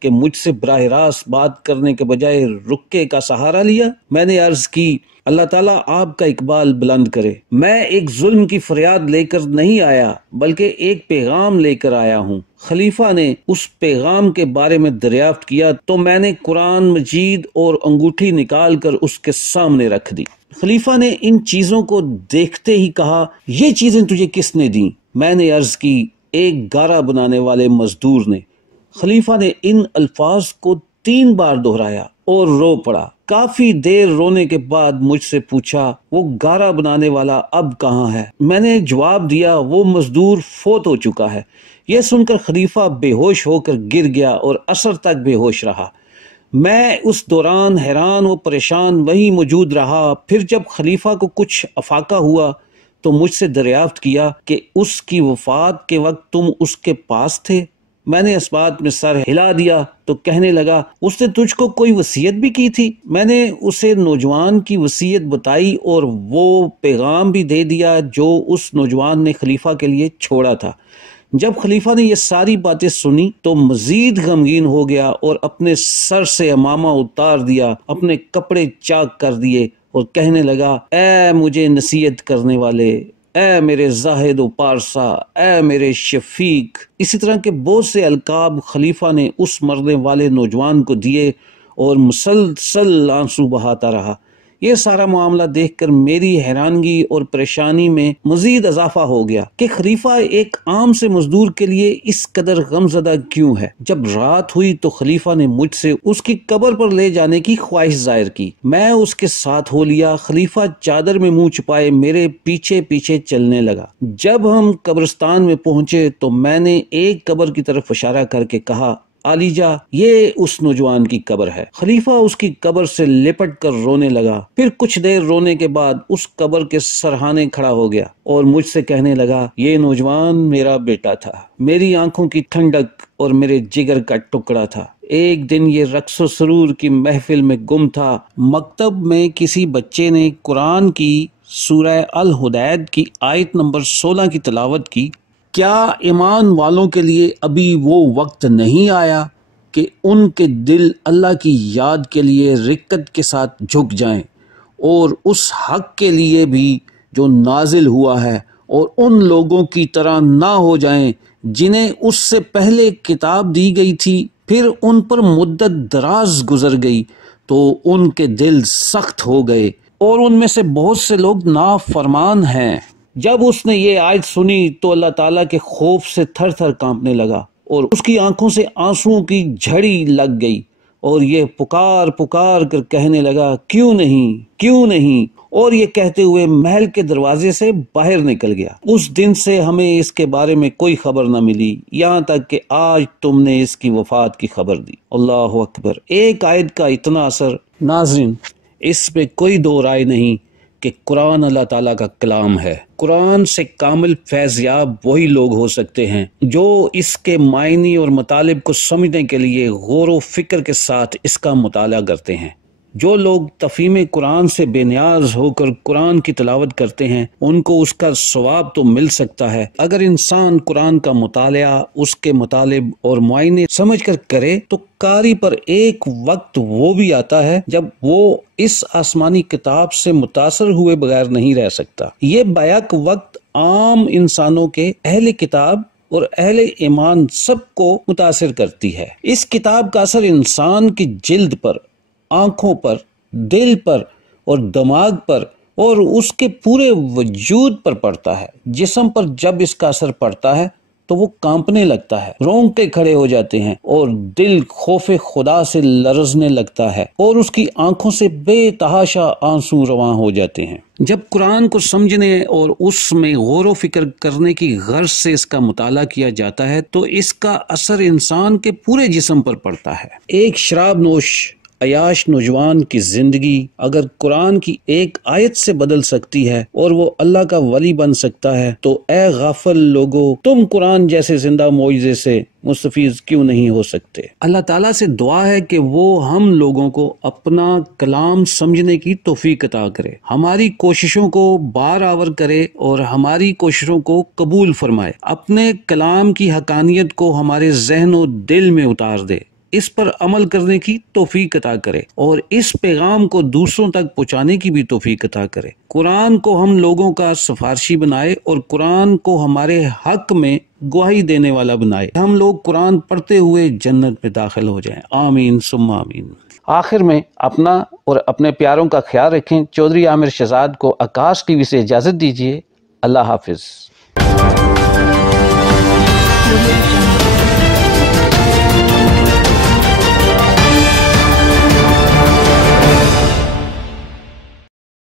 کہ مجھ سے براہ راست بات کرنے کے بجائے رکے کا سہارا لیا؟ میں نے عرض کی اللہ تعالیٰ آپ کا اقبال بلند کرے، میں ایک ظلم کی فریاد لے کر نہیں آیا بلکہ ایک پیغام لے کر آیا ہوں۔ خلیفہ نے اس پیغام کے بارے میں دریافت کیا تو میں نے قرآن مجید اور انگوٹھی نکال کر اس کے سامنے رکھ دی۔ خلیفہ نے ان چیزوں کو دیکھتے ہی کہا یہ چیزیں تجھے کس نے دیں؟ میں نے عرض کی ایک گارا بنانے والے مزدور نے۔ خلیفہ نے ان الفاظ کو 3 بار دہرایا اور رو پڑا۔ کافی دیر رونے کے بعد مجھ سے پوچھا وہ گارا بنانے والا اب کہاں ہے؟ میں نے جواب دیا وہ مزدور فوت ہو چکا ہے۔ یہ سن کر خلیفہ بے ہوش ہو کر گر گیا اور عصر تک بے ہوش رہا۔ میں اس دوران حیران و پریشان وہیں موجود رہا۔ پھر جب خلیفہ کو کچھ افاقہ ہوا تو مجھ سے دریافت کیا کہ اس کی وفات کے وقت تم اس کے پاس تھے؟ میں نے اس بات میں سر ہلا دیا تو کہنے لگا اس نے تجھ کو کوئی وصیت بھی کی تھی؟ میں نے اسے نوجوان کی وصیت بتائی اور وہ پیغام بھی دے دیا جو اس نوجوان نے خلیفہ کے لیے چھوڑا تھا۔ جب خلیفہ نے یہ ساری باتیں سنی تو مزید غمگین ہو گیا اور اپنے سر سے عمامہ اتار دیا، اپنے کپڑے چاک کر دیے اور کہنے لگا اے مجھے نصیحت کرنے والے، اے میرے زاہد و پارسا، اے میرے شفیق۔ اسی طرح کے بہت سے القاب خلیفہ نے اس مرنے والے نوجوان کو دیے اور مسلسل آنسو بہاتا رہا۔ یہ سارا معاملہ دیکھ کر میری حیرانگی اور پریشانی میں مزید اضافہ ہو گیا کہ خلیفہ ایک عام سے مزدور کے لیے اس قدر غمزدہ کیوں ہے۔ جب رات ہوئی تو خلیفہ نے مجھ سے اس کی قبر پر لے جانے کی خواہش ظاہر کی۔ میں اس کے ساتھ ہو لیا۔ خلیفہ چادر میں منہ چھپائے میرے پیچھے پیچھے چلنے لگا۔ جب ہم قبرستان میں پہنچے تو میں نے ایک قبر کی طرف اشارہ کر کے کہا علی جا یہ اس نوجوان کی قبر ہے۔ خلیفہ اس کی قبر سے لپٹ کر رونے لگا۔ پھر کچھ دیر رونے کے بعد اس قبر کے سرہانے کھڑا ہو گیا اور مجھ سے کہنے لگا یہ نوجوان میرا بیٹا تھا، میری آنکھوں کی ٹھنڈک اور میرے جگر کا ٹکڑا تھا۔ ایک دن یہ رقص و سرور کی محفل میں گم تھا۔ مکتب میں کسی بچے نے قرآن کی سورہ الحدید کی آیت نمبر 16 کی تلاوت کی، کیا ایمان والوں کے لیے ابھی وہ وقت نہیں آیا کہ ان کے دل اللہ کی یاد کے لیے رقت کے ساتھ جھک جائیں اور اس حق کے لیے بھی جو نازل ہوا ہے، اور ان لوگوں کی طرح نہ ہو جائیں جنہیں اس سے پہلے کتاب دی گئی تھی، پھر ان پر مدت دراز گزر گئی تو ان کے دل سخت ہو گئے اور ان میں سے بہت سے لوگ نافرمان ہیں۔ جب اس نے یہ آیت سنی تو اللہ تعالیٰ کے خوف سے تھر تھر کانپنے لگا اور اس کی آنکھوں سے آنسوؤں کی جھڑی لگ گئی اور یہ پکار پکار کر کہنے لگا کیوں نہیں کیوں نہیں، اور یہ کہتے ہوئے محل کے دروازے سے باہر نکل گیا۔ اس دن سے ہمیں اس کے بارے میں کوئی خبر نہ ملی یہاں تک کہ آج تم نے اس کی وفات کی خبر دی۔ اللہ اکبر۔ ایک آیت کا اتنا اثر۔ ناظرین اس پہ کوئی دو رائے نہیں کہ قرآن اللہ تعالیٰ کا کلام ہے۔ قرآن سے کامل فیض یاب وہی لوگ ہو سکتے ہیں جو اس کے معنی اور مطالب کو سمجھنے کے لیے غور و فکر کے ساتھ اس کا مطالعہ کرتے ہیں۔ جو لوگ تفہیم قرآن سے بے نیاز ہو کر قرآن کی تلاوت کرتے ہیں ان کو اس کا ثواب تو مل سکتا ہے۔ اگر انسان قرآن کا مطالعہ، اس کے مطالب اور معائنے سمجھ کر کرے تو قاری پر ایک وقت وہ بھی آتا ہے جب وہ اس آسمانی کتاب سے متاثر ہوئے بغیر نہیں رہ سکتا۔ یہ بیک وقت عام انسانوں کے اہل کتاب اور اہل ایمان سب کو متاثر کرتی ہے۔ اس کتاب کا اثر انسان کی جلد پر، آنکھوں پر، دل پر اور دماغ پر اور اس کے پورے وجود پر پڑتا ہے۔ جسم پر جب اس کا اثر پڑتا ہے تو وہ کانپنے لگتا ہے، رونگٹے کھڑے ہو جاتے ہیں اور دل خوف خدا سے لرزنے لگتا ہے اور اس کی آنکھوں سے بے تحاشا آنسو رواں ہو جاتے ہیں۔ جب قرآن کو سمجھنے اور اس میں غور و فکر کرنے کی غرض سے اس کا مطالعہ کیا جاتا ہے تو اس کا اثر انسان کے پورے جسم پر پڑتا ہے۔ ایک شراب نوش عیاش نوجوان کی زندگی اگر قرآن کی ایک آیت سے بدل سکتی ہے اور وہ اللہ کا ولی بن سکتا ہے تو اے غافل لوگو، تم قرآن جیسے زندہ معجزے سے مستفیض کیوں نہیں ہو سکتے؟ اللہ تعالیٰ سے دعا ہے کہ وہ ہم لوگوں کو اپنا کلام سمجھنے کی توفیق عطا کرے، ہماری کوششوں کو بار آور کرے اور ہماری کوششوں کو قبول فرمائے، اپنے کلام کی حقانیت کو ہمارے ذہن و دل میں اتار دے۔ اس پر عمل کرنے کی توفیق عطا کرے اور اس پیغام کو دوسروں تک پہنچانے کی بھی توفیق عطا کرے۔ قرآن کو ہم لوگوں کا سفارشی بنائے اور قرآن کو ہمارے حق میں گواہی دینے والا بنائے، ہم لوگ قرآن پڑھتے ہوئے جنت میں داخل ہو جائیں، آمین ثم آمین۔ آخر میں اپنا اور اپنے پیاروں کا خیال رکھیں۔ چودھری عامر شہزاد کو آکاش ٹی وی سے اجازت دیجیے۔ اللہ حافظ۔